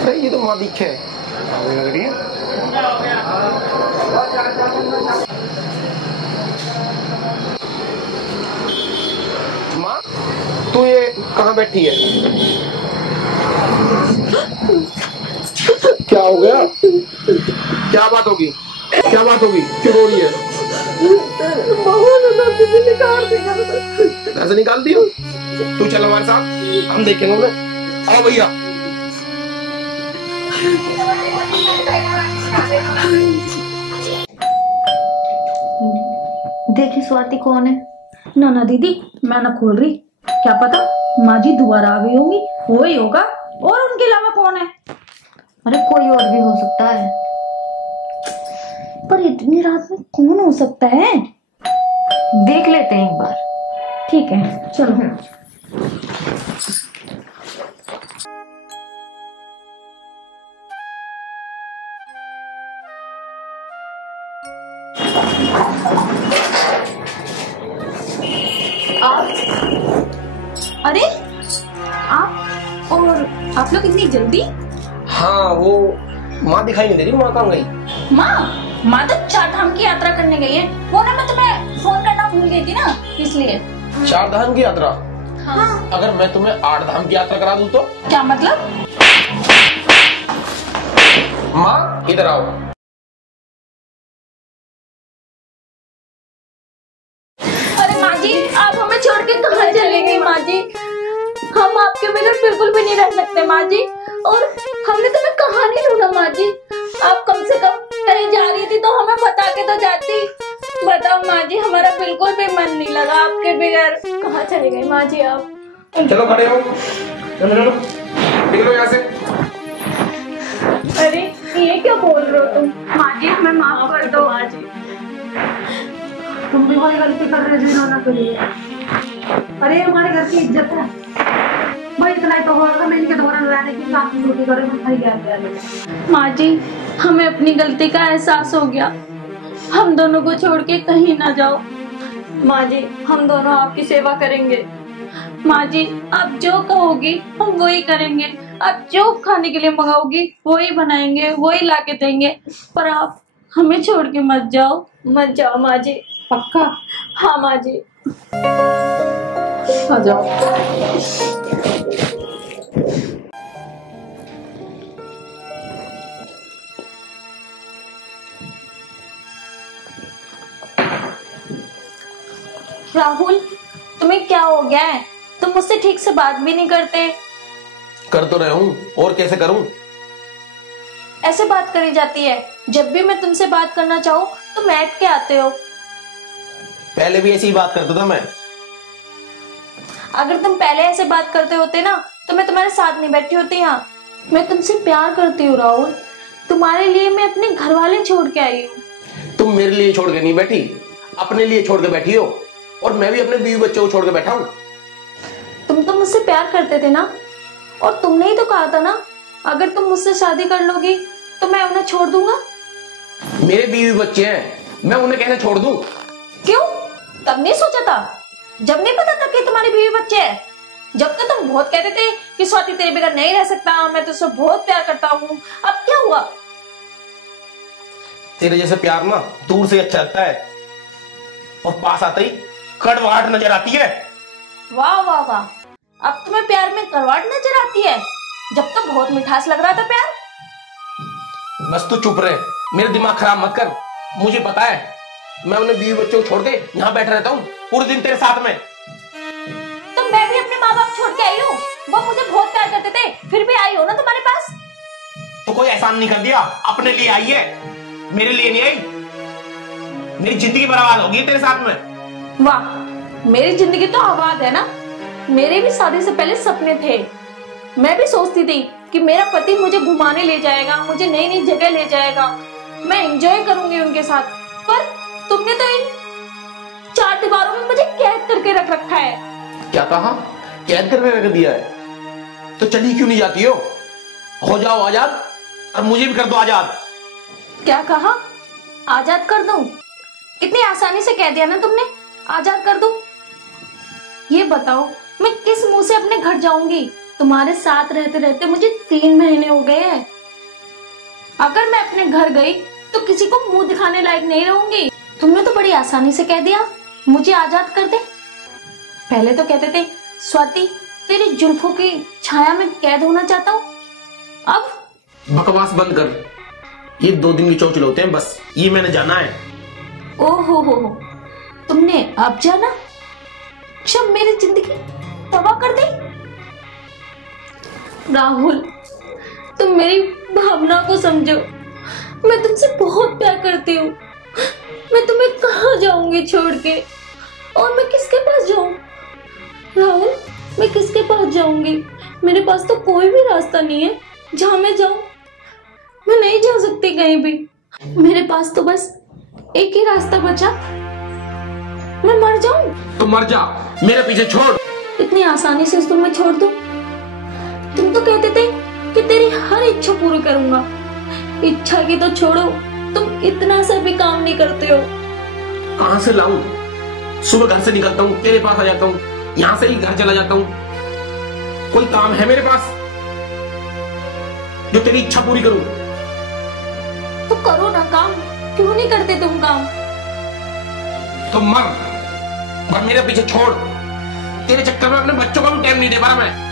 अरे ये तो माँ दिखे है, लग रही है। माँ तू ये कहाँ बैठी है? क्या हो गया? क्या बात होगी? क्या बात होगी? क्यों रो रही है? ऐसे निकाल दी हो? तू चल हमारे साथ, हम देखेंगे उन्हें। आओ भैया। देखिए स्वाति कौन है? ना ना दीदी, मैं ना खोल रही, क्या पता माँ जी दोबारा आ गई होंगी, वही होगा, और उनके अलावा कौन है? अरे कोई और भी हो सकता है। पर इतनी रात में कौन हो सकता है? देख लेते हैं एक बार। ठीक है चलो। अरे आप और आप लोग इतनी जल्दी? हाँ वो माँ दिखाई नहीं दे रही, माँ कहाँ गई? माँ तो चार धाम की यात्रा करने गई है। वो ना मैं तुम्हें फोन करना भूल गई थी ना, इसलिए। 4 धाम की यात्रा? हाँ। अगर मैं तुम्हें 8 धाम की यात्रा करा दूं तो? क्या मतलब? माँ इधर आओ। अरे माँ जी, आप हमें छोड़ के कहाँ चले गई माँ जी? हम आपके बगैर बिल्कुल भी नहीं रह सकते माँ जी। और हमने तुम्हें कहाँ नहीं ढूंढा माँ जी। आप कम से कम कहीं जा रही थी तो हमें बता के तो जाती। बताओ माँ जी, हमारा बिल्कुल भी मन नहीं लगा आपके बगैर। कहाँ चले गई माँ जी आप? चलो खड़े हो, चलो निकलो यहाँ से। अरे ये क्या बोल रहे हो तुम? माँ जी हमें माफ कर दो। माँ जी तुम भी वही गलती कर रहे हो जिन्होंने करी है। अरे हमारे घर की इज्जत है भाई, इतना ही तो होगा। मैं इनके दोबारा रहने की साथ में ड्यूटी करूँ भाई गया। माँ जी हमें अपनी गलती का एहसास हो गया, हम दोनों को छोड़ के कहीं ना जाओ। माँ जी हम दोनों आपकी सेवा करेंगे। माँ जी आप जो कहोगी हम वही करेंगे, आप जो खाने के लिए मंगाओगी वही बनाएंगे, वही ला के देंगे, पर आप हमें छोड़ के मत जाओ। मत जाओ माँ जी। पक्का? हाँ माँ जी। आ जाओ। राहुल तुम्हें क्या हो गया है? तुम मुझसे ठीक से बात भी नहीं करते। कर तो रहा हूँ, और कैसे करूँ? ऐसे बात करी जाती है? जब भी मैं तुमसे बात करना चाहूँ तो बैठ के आते हो। पहले भी ऐसी ही बात करता था मैं। अगर तुम पहले ऐसे बात करते होते ना तो मैं तुम्हारे साथ नहीं बैठी होती यहाँ। मैं तुमसे प्यार करती हूँ राहुल, तुम्हारे लिए मैं अपने घर वाले छोड़ के आई हूँ। तुम मेरे लिए छोड़ के नहीं बैठी, अपने लिए छोड़ के बैठी हो, और मैं भी अपने बीवी बच्चों को छोड़ के बैठा हूँ। तुम तो मुझसे प्यार करते थे ना, और तुमने ही तो कहा था ना अगर तुम मुझसे शादी कर लोगी तो मैं उन्हें छोड़ दूंगा। मेरे बीवी बच्चे हैं, मैं उन्हें कैसे छोड़ दूं? क्यों? तब नहीं सोचा था जब नहीं पता था कि तुम्हारे बीवी बच्चे हैं? जब तो तुम बहुत कहते थे कि स्वाति तेरे बगैर नहीं रह सकता, मैं तुझसे बहुत प्यार करता हूँ। अब क्या हुआ? तेरे जैसे प्यार ना दूर से अच्छा लगता है, और पास आते ही कड़वाहट नजर आती है। वाह वाह वाह, अब तुम्हें प्यार में कड़वाहट नजर आती है? जब तो बहुत मिठास लग रहा था प्यार। बस तू चुप रहे, मेरे दिमाग खराब मत कर। मुझे पता है मैं उन्हें बीवी बच्चों को छोड़ के यहाँ बैठा रहता हूँ पूरे दिन तेरे साथ में। तो मैं भी अपने माँ बाप छोड़ के आई हूँ, वो मुझे बहुत प्यार करते थे, फिर भी आई हो ना तुम्हारे पास। तो कोई एहसान नहीं कर दिया, अपने लिए आई है, मेरे लिए नहीं आई। मेरी जिंदगी बर्बाद होगी तेरे साथ में। वाह, मेरी जिंदगी तो आबाद है ना। मेरे भी शादी से पहले सपने थे। मैं भी सोचती थी कि मेरा पति मुझे घुमाने ले जाएगा, मुझे नई नई जगह ले जाएगा, मैं एंजॉय करूंगी उनके साथ। पर तुमने तो इन 4 दीवारों में मुझे कैद करके रख रखा है। क्या कहा? कैद करके रख दिया है? तो चली क्यों नहीं जाती हो जाओ आजाद, और मुझे भी कर दो आजाद। क्या कहा? आजाद कर दूं? इतनी आसानी से कह दिया ना तुमने, आजाद कर दूं? ये बताओ मैं किस मुंह से अपने घर जाऊंगी? तुम्हारे साथ रहते रहते मुझे 3 महीने हो गए हैं। अगर मैं अपने घर गई तो किसी को मुंह दिखाने लायक नहीं रहूंगी। तुमने तो बड़ी आसानी से कह दिया मुझे आजाद कर दे। पहले तो कहते थे स्वाति तेरी जुल्फों की छाया में कैद होना चाहता हूँ, अब बकवास बंद कर। ये 2 दिन की चौच होते हैं बस, ये मैंने जाना है। ओहो हो, तुमने अब जाना? जब मेरी जिंदगी तबाह कर दी। राहुल, तुम मेरी भावना को समझो। मैं तुमसे बहुत प्यार करती हूँ। मैं तुम्हें कहाँ जाऊंगी छोड़ के, और मैं किसके पास जाऊं? राहुल, मैं किसके पास जाऊंगी? मेरे पास तो कोई भी रास्ता नहीं है जहां मैं जाऊं। मैं नहीं जा सकती कहीं भी। मेरे पास तो बस एक ही रास्ता बचा, मैं मर जाऊं। तो मर जा, मेरे पीछे छोड़। इतनी आसानी से तुम्हें छोड़ दूं? तुम तो कहते थे कि तेरी हर इच्छा पूरी करूंगा। इच्छा की तो छोड़ो, तुम इतना सा भी काम नहीं करते हो। कहां से लाऊं? सुबह घर से निकलता हूं, तेरे पास आ जाता हूं, यहां से ही घर चला जाता हूं। कोई काम है मेरे पास जो तेरी इच्छा पूरी करूं? तो करो ना काम, क्यों नहीं करते तुम काम? तो मर मेरे पीछे छोड़। तेरे चक्कर में अपने बच्चों को भी टाइम नहीं दे पा रहा मैं।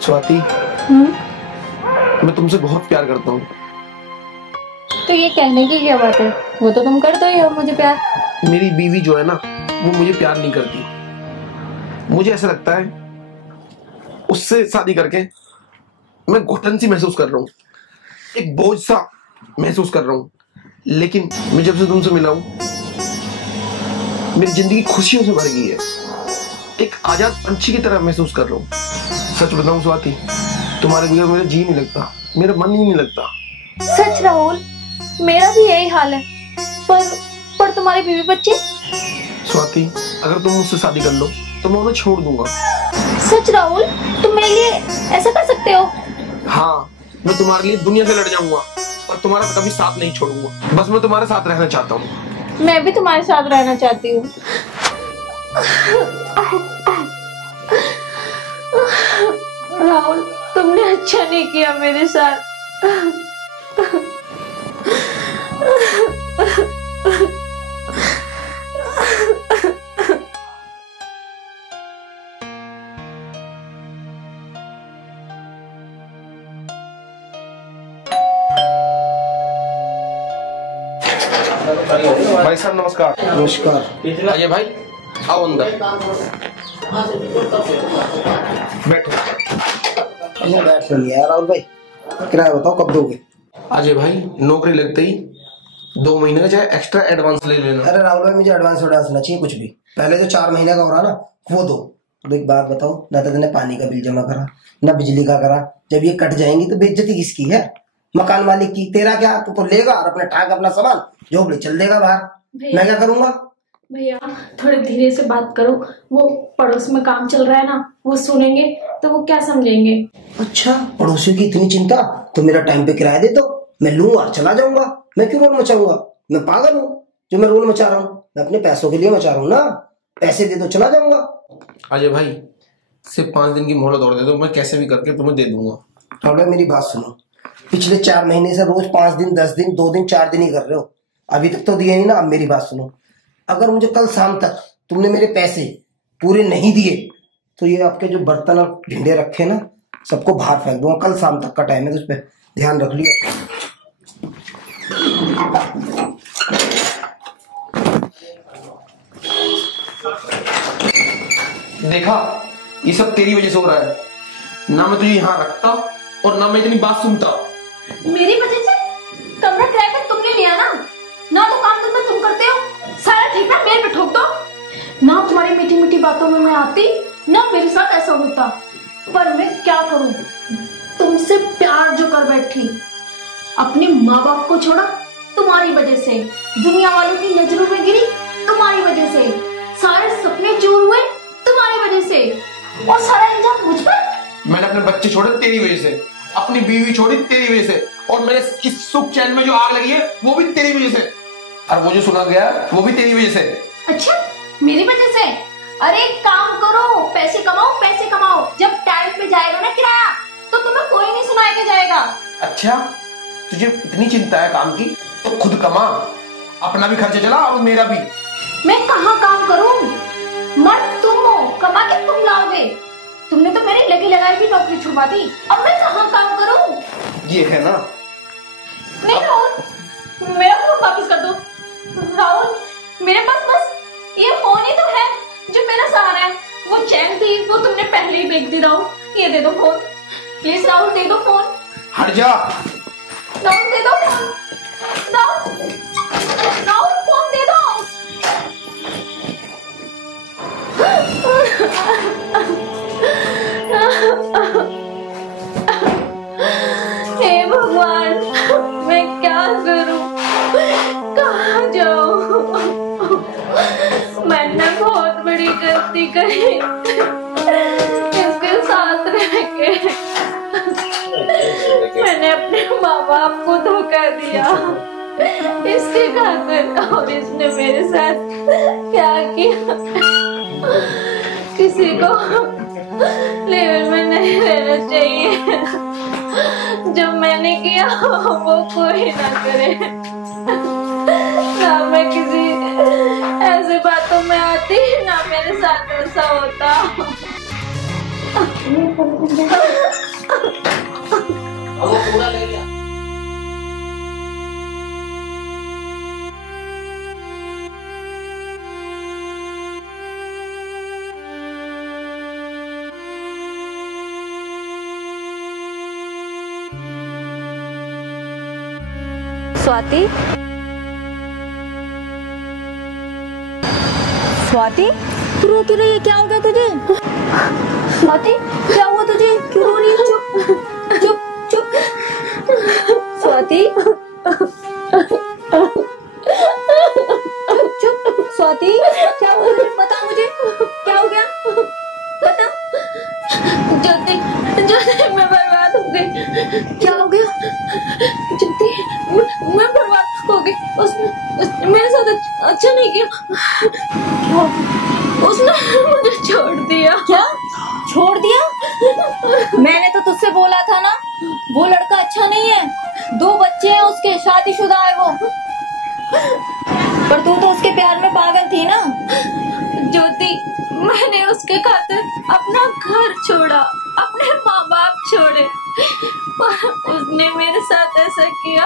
स्वाति, मैं तुमसे बहुत प्यार करता हूँ। तो ये कहने की क्या बात है? वो तो तुम करते ही हो मुझे प्यार। मेरी बीवी जो है ना, वो मुझे प्यार नहीं करती। मुझे ऐसा लगता है उससे शादी करके मैं घुटन सी महसूस कर रहा हूँ, एक बोझ सा महसूस कर रहा हूँ। लेकिन मैं जब से तुमसे मिला हूँ, मेरी जिंदगी खुशियों से भर गई है। एक आजाद पंछी की तरह महसूस कर रहा हूँ। सच बताऊं स्वाति, तुम्हारे बगैर मेरा जी नहीं लगता, मेरा मन ही नहीं लगता। सच राहुल, मेरा भी यही हाल है। पर तुम्हारे बीवी बच्चे? स्वाति, अगर तुम मुझसे शादी कर लो तो मैं उन्हें छोड़ दूंगा। सच राहुल, तुम मेरे लिए ऐसा कर सकते हो? हाँ, मैं तुम्हारे लिए दुनिया से लड़ जाऊंगा, पर तुम्हारा कभी साथ नहीं छोड़ूंगा। बस मैं तुम्हारे साथ रहना चाहता हूँ। मैं भी तुम्हारे साथ रहना चाहती हूँ। राहुल, तुमने अच्छा नहीं किया मेरे साथ। भाई साहब नमस्कार। नमस्कार। आइए भाई, आओ अंदर बैठो। बैठ लिया राहुल भाई, किराया बताओ कब दोगे? अजय भाई, नौकरी लगते ही 2 महीने का चाहे एक्स्ट्रा एडवांस ले लेना। अरे राहुल भाई, मुझे एडवांस ना चाहिए कुछ भी। पहले जो 4 महीने का हो रहा ना वो दो। तो एक बात बताओ, ना तो तुमने पानी का बिल जमा करा, ना बिजली का करा। जब ये कट जाएंगी तो बेइज्जती किसकी है? मकान मालिक की। तेरा क्या, तू तो लेगा और अपने ठाक अपना सामान झोपड़ी चल देगा बाहर। मैं क्या करूंगा? भैया थोड़े धीरे से बात करो, वो पड़ोस में काम चल रहा है ना, वो सुनेंगे तो वो क्या समझेंगे। अच्छा, पड़ोसियों की इतनी चिंता, तो मेरा टाइम पे किराया दे दो, मैं लूंगा और चला जाऊंगा। मैं क्यों रोल मचाऊंगा? मैं पागल हूँ जो मैं रोल मचा रहा हूँ? मैं अपने पैसों के लिए मचा रहा हूँ ना। पैसे दे दो, चला जाऊंगा। अजय भाई सिर्फ 5 दिन की मोहलत और दे दो, मैं कैसे भी करके तुम्हें दे दूंगा। और मेरी बात सुनो, पिछले 4 महीने से रोज 5 दिन 10 दिन 2 दिन 4 दिन ही कर रहे हो, अभी तक तो दिए नहीं ना। अब मेरी बात सुनो, अगर मुझे कल शाम तक तुमने मेरे पैसे पूरे नहीं दिए तो ये आपके जो बर्तन और भिंडे रखे ना, सबको बाहर फेंक दूंगा। कल शाम तक का टाइम है, तो उस पर ध्यान रख लियो। देखा, ये सब तेरी वजह से हो रहा है। ना मैं तुझे यहाँ रखता और ना मैं इतनी बात सुनता। मेरी वजह से? कमरा किराए पर तुमने लिया ना, ना तो काम धंधा तुम करते हो, सारा ठेका मेरे पे ठोक दो। ना तुम्हारी मीठी मीठी बातों में मैं आती, ना मेरे साथ ऐसा होता। पर मैं क्या करूं, तुमसे प्यार जो कर बैठी, अपने माँ बाप को छोड़ा तुम्हारी वजह से, दुनिया वालों की नजरों में गिरी तुम्हारी वजह से, सारे सपने चूर हुए तुम्हारी वजह से, और सारा इल्जाम मुझ पर। मैंने अपने बच्चे छोड़े तेरी वजह से, अपनी बीवी छोड़ी तेरी वजह से, और मेरे इस सुख चैन में जो आग लगी है वो भी तेरी वजह से, और वो जो सुना गया वो भी तेरी वजह से। अच्छा, मेरी वजह से? अरे काम करो, पैसे कमाओ, पैसे कमाओ। जब टाइम पे जाएगा ना किराया तो तुम्हें कोई नहीं सुनाया के जाएगा। अच्छा, तुझे इतनी चिंता है काम की तो खुद कमा, अपना भी खर्चा चला और मेरा भी। मैं कहाँ काम करूं? मर्द तुम हो, कमा के तुम लाओगे। तुमने तो मेरी लगी लगाई भी नौकरी छुड़वा दी, अब मैं कहाँ काम करूं? ये है ना। नहीं राहुल, मेरा फोन वापस कर दो। राहुल, मेरे पास बस ये फोन ही तो है जो मेरा सहारा है। वो चैन थी वो तुमने पहले ही बेच दी। राहुल ये दे दो फोन, प्लीज राहुल दे दो फोन। हट जा। राहुल दे दो फोन, राहुल, राहुल फोन दे दो। हे भगवान, मैं क्या करूं, कहाँ जाऊं? मैंने बहुत बड़ी गलती करी इसके साथ रह के। मैंने अपने माँ बाप को धोखा दिया इसके खातिर, और इसने मेरे साथ क्या किया। किसी को लेवल में नहीं रहना चाहिए, जो मैंने किया वो कोई ना करे। ना मैं किसी ऐसी बातों में आती, ना मेरे साथ ऐसा होता। वो पूरा ले लिया। स्वाति, स्वाति तू रो क्यों रही है? क्या हो गया तुझे? स्वाति क्या हुआ तुझे? क्यों रो रही है? चुप चुप चुप। स्वाति चुप चुप। स्वाति क्या हुआ तुझे? बता मुझे क्या हो गया, बता। ज्योति, ज्योति मैं बर्बाद हो गई। क्या हो गया? ज्योति मैं बर्बाद हो गई। उसने मेरे साथ अच्छा नहीं किया। क्या? उसने मुझे छोड़ दिया। क्या छोड़ दिया? मैंने तो तुझसे बोला था ना, वो लड़का अच्छा नहीं है, 2 बच्चे हैं उसके, शादीशुदा है वो। पर तू तो उसके प्यार में पागल थी ना। ज्योति, मैंने उसके खातिर अपना घर छोड़ा, अपने माँ बाप छोड़े, पर उसने मेरे साथ ऐसा किया।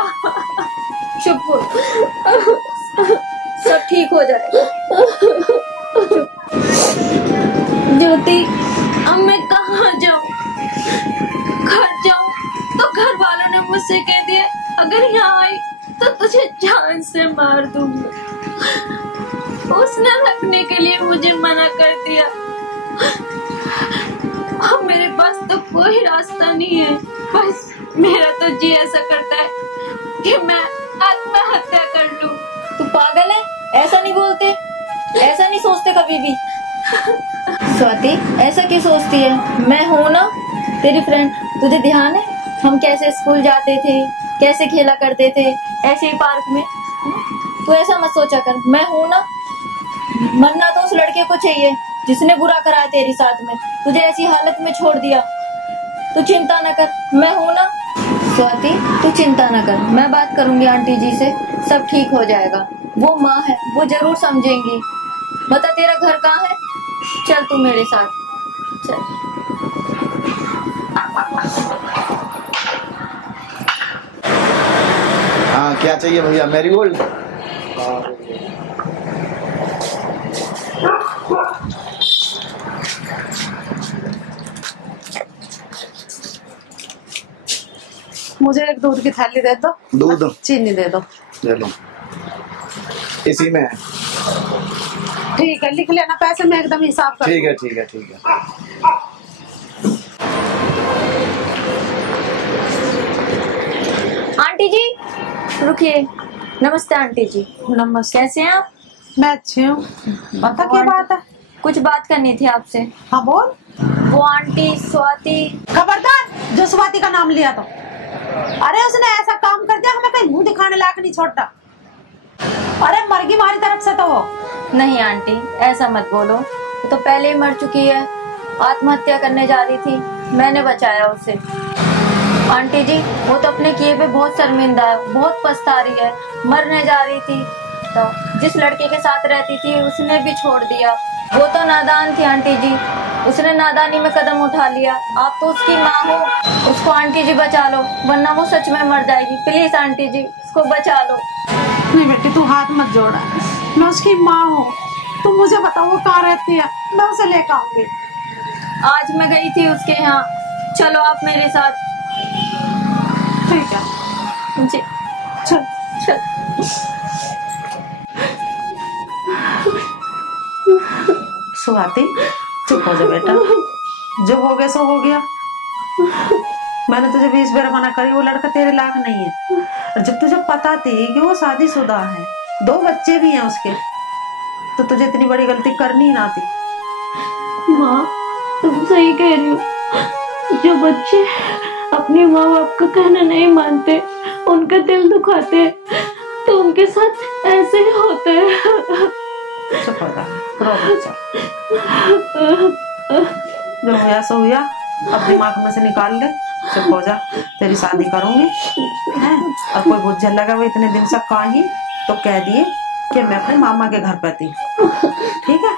चुप हो, सब ठीक हो जाएगा। ज्योति, अब मैं कहाँ जाऊँ? घर जाऊँ तो घर वालों ने मुझसे कह दिया अगर यहाँ आई तो तुझे जान से मार दूंगा। उसने रखने के लिए मुझे मना कर दिया, और मेरे पास तो कोई रास्ता नहीं है। बस मेरा तो जी ऐसा करता है कि मैं आत्महत्या कर लूं। तू पागल है, ऐसा नहीं बोलते, ऐसा नहीं सोचते कभी भी। स्वाति ऐसा क्यों सोचती है? मैं हूँ ना तेरी फ्रेंड, तुझे ध्यान है हम कैसे स्कूल जाते थे, कैसे खेला करते थे ऐसे ही पार्क में। तू ऐसा मत सोचा कर, मैं हूँ ना। मरना तो उस लड़के को चाहिए जिसने बुरा करा तेरे साथ में, तुझे ऐसी हालत में छोड़ दिया। तू चिंता न कर, मैं हूँ ना। स्वाति तू चिंता न कर, मैं बात करूंगी आंटी जी से, सब ठीक हो जाएगा। वो माँ है, वो जरूर समझेंगी। बता तेरा घर कहाँ है? चल तू मेरे साथ चल। हाँ क्या चाहिए भैया? मैरीगोल्ड? मुझे एक दूध की थैली दे दो। दूध? चीनी दे दो। ले लो, इसी में है। ठीक है, लिख लेना पैसे, मैं एकदम हिसाब कर। ठीक है ठीक है ठीक है। आंटी जी रुकिए। नमस्ते आंटी जी। नमस्ते। कैसे हैं आप? मैं अच्छी हूँ। बता क्या बात है? कुछ बात करनी थी आपसे। हाँ बोल। वो आंटी स्वाति। खबरदार जो स्वाति का नाम लिया तो। अरे उसने ऐसा काम कर दिया हमें कहीं मुंह दिखाने लायक नहीं छोड़ता। अरे मर गई हमारी तरफ से तो वो। नहीं आंटी ऐसा मत बोलो, वो तो पहले ही मर चुकी है। आत्महत्या करने जा रही थी, मैंने बचाया उसे। आंटी जी वो तो अपने किए पे बहुत शर्मिंदा है, बहुत पछता रही है। मरने जा रही थी तो जिस लड़के के साथ रहती थी उसने भी छोड़ दिया। वो तो नादान थी आंटी जी, उसने नादानी में कदम उठा लिया। आप तो उसकी माँ हो, उसको आंटी जी बचा लो वरना वो सच में मर जाएगी। प्लीज आंटी जी उसको बचा लो। नहीं बेटी तू हाथ मत जोड़ा, मैं उसकी माँ हूँ। तुम मुझे बताओ वो कहाँ रहती है, मैं उसे लेकर आऊंगी। आज मैं गई थी उसके यहाँ, चलो आप मेरे साथ। ठीक है जी चल चल। स्वाति चुप हो जा बेटा, जो हो गया सो हो गया। मैंने तुझे 20 बार मना करी, वो लड़का तेरे लायक नहीं है। और जब तुझे पता थी कि वो शादीशुदा है, 2 बच्चे भी हैं उसके, तो तुझे इतनी बड़ी गलती करनी ना थी। माँ तुम सही कह रही हो, जो बच्चे अपने माँ बाप का कहना नहीं मानते, उनका दिल दुखाते, तो उनके साथ ऐसे ही होते हैं। चुप हो जा, रो मत चल। जो हुआ सो हुआ, अब दिमाग में से निकाल ले। चुप हो जा, तेरी शादी करूंगी है। और कोई बुझल लगा वो इतने दिन से कहीं तो कह दिए कि मैं अपने मामा के घर पर थी, ठीक है?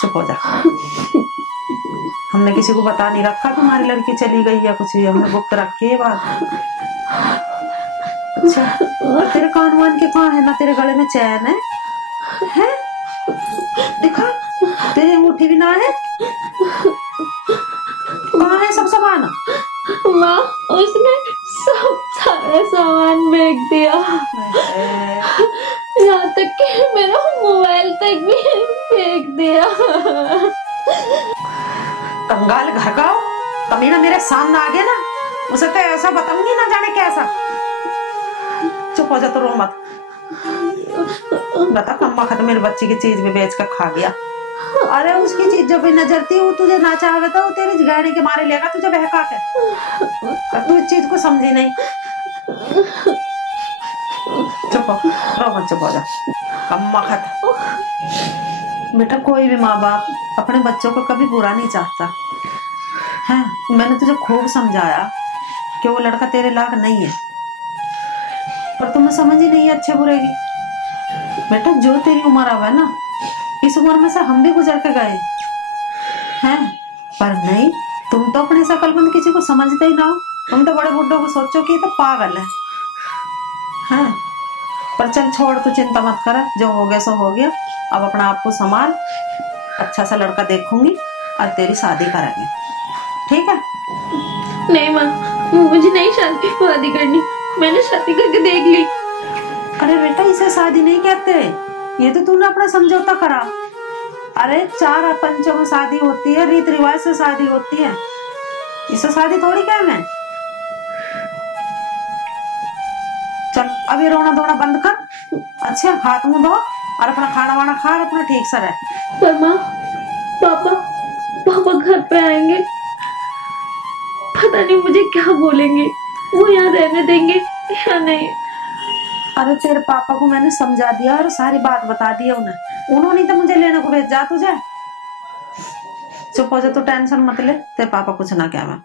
चुप हो जा। हमने किसी को बता नहीं रखा कि हमारी लड़की चली गई या कुछ, हमने गुप्त रखी है बात। अच्छा और तेरे कान वान के कहाँ है? ना तेरे गले में चैन है? दिखा, तेरी अंगूठी भी ना है। कहाँ है सब सामान? माँ उसने सब सारा सामान फेंक दिया, यहाँ तक कि मेरा मोबाइल तक भी फेंक दिया। कंगाल घर का कमीना मेरे सामने आ गया ना, उसे तो ऐसा बताऊंगी ना जाने कैसा। चुप हो जा, तो रो मत। बता कम्मा खत्म मेरी बच्ची की चीज भी बेच कर खा गया। अरे उसकी चीज जब भी नजर थी, वो तुझे ना चाहे तो तेरे गहने के मारे लेगा तुझे बहका के। तू इस चीज को समझी नहीं। चुप हो, रो मत, चुप हो जा। कम्मा खत्म। बेटा कोई भी माँ बाप अपने बच्चों को कभी बुरा नहीं चाहता है। मैंने तुझे खूब समझाया कि वो लड़का तेरे लायक नहीं है, पर तुम्हें समझ ही नहीं है अच्छे बुरे की। बेटा जो तेरी उम्र आवा है ना, इस उम्र में से हम भी गुजर के गए हैं, पर नहीं, तुम तो अपने शकलबंद किसी को समझते ही ना हो। तुम तो बड़े बुड्ढों को सोचो कि ये तो पागल है। पर चल छोड़, तू चिंता मत कर, जो हो गया सो हो गया। अब अपना आप को संभाल, अच्छा सा लड़का देखूंगी और तेरी शादी करेंगे, ठीक है? नहीं माँ, मुझे नहीं शादी करनी, मैंने शादी करके देख ली। अरे बेटा इसे शादी नहीं कहते, ये तो तूने अपना समझौता करा। अरे 4 पंचों में शादी होती है, रीत रिवाज से शादी होती है। इससे शादी थोड़ी क्या मैं। चल अभी रोना धोना बंद कर, अच्छे हाथ मुंह धो और अपना खाना वाना खा और अपना ठीक से रह। पर माँ, पापा घर पे आएंगे, पता नहीं मुझे क्या बोलेंगे, वो यहाँ रहने देंगे या नहीं। अरे तेरे पापा को मैंने समझा दिया और सारी बात बता दी उन्हें, उन्होंने तो मुझे लेने को भेजा। तुझे चुप हो जा, तू टेंशन मत ले, तेरे पापा कुछ ना क्या।